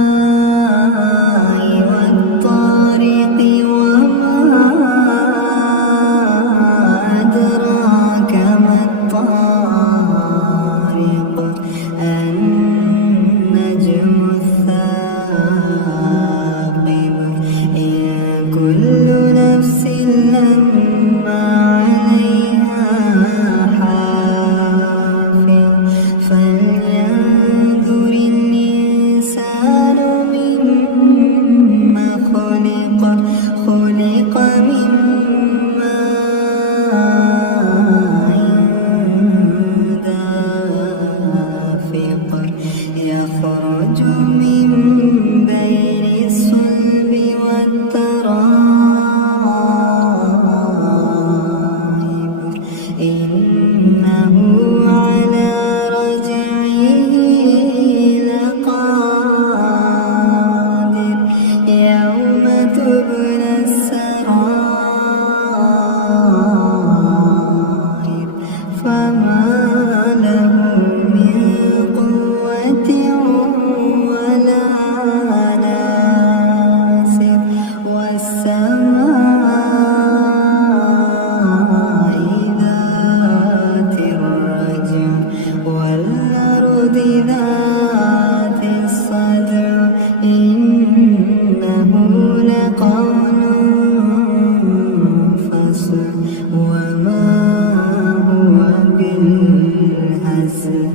والسماء والطارق وما أدراك ما الطارق النجم الثاقب كل نفس لما عليها حافظ فلينظر الإنسان مما خلق من ماء دافق يخرج من بين الصلب والترائب إنه على رجعه لقادر يوم تبلى السرائر فما له من قوة ولا ناصر والسماء ذات الرجع والأرض ذات الصدع إنه لقول فصل وما هو بالهزل